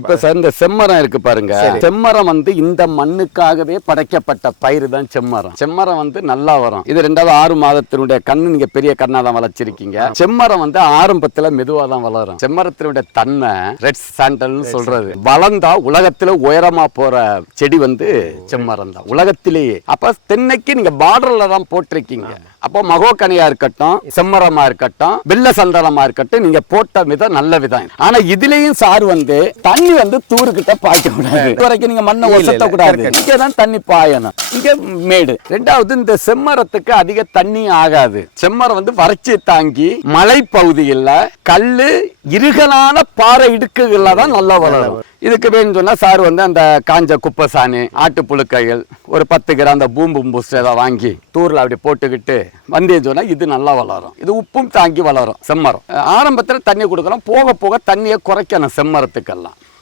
இப்ப சார் இந்த செம்மரம் இருக்கு பாருங்க. செம்மரம் வந்து இந்த மண்ணுக்காகவே படைக்கப்பட்ட பயிர் தான் செம்மரம். செம்மரம் வந்து நல்லா வரும். இது ரெண்டாவது ஆறு மாதத்தினுடைய கண்ணு நீங்க பெரிய கண்ணா தான் வளர்ச்சிருக்கீங்க. செம்மரம் வந்து ஆரம்பத்துல மெதுவா தான் வளரும். செம்மரத்தினுடைய தன்மை ரெட் சாண்டல்னு சொல்றது. வளர்ந்தா உலகத்துல உயரமா போற செடி வந்து செம்மரம் தான். உலகத்திலேயே. அப்ப தென்னைக்கு நீங்க பார்டர்ல தான் போட்டிருக்கீங்க. அப்போ மகோக்கனியா இருக்கட்டும் செம்மரமா இருக்கட்டும் வெள்ள சந்தனமா இருக்கட்டும் நீங்க போட்ட விதம் நல்ல விதம் ஆனா இதுலயும் சார் வந்து தண்ணி வந்து தூருக்கிட்ட பாய்க்க கூடாது. இது வரைக்கும் நீங்க மண்ணை ஒசத்த கூடாது. இங்க தான் தண்ணி பாயணும். இங்க மேடு. ரெண்டாவது இந்த செம்மரத்துக்கு அதிக தண்ணி ஆகாது. செம்மரம் வந்து வறட்சி தாங்கி மலை பகுதியில் கல்லு இருகலான பாறை இடுக்குகள்ல தான் நல்லா வளரும். இதுக்கு வேணும்னு சொன்னா சார் வந்து அந்த காஞ்ச குப்பை சாணி ஆட்டு புழுக்கைகள் ஒரு பத்து கிராம் அந்த பூம்பு பூஸ்ட் ஏதாவது வாங்கி தூர்ல அப்படி போட்டுக்கிட்டு வந்தேன்னு சொன்னா இது நல்லா வளரும். இது உப்பும் தாங்கி வளரும் செம்மரம். ஆரம்பத்தில் தண்ணி கொடுக்கணும் போக போக தண்ணியை குறைக்கணும் செம்மரத்துக்கெல்லாம்.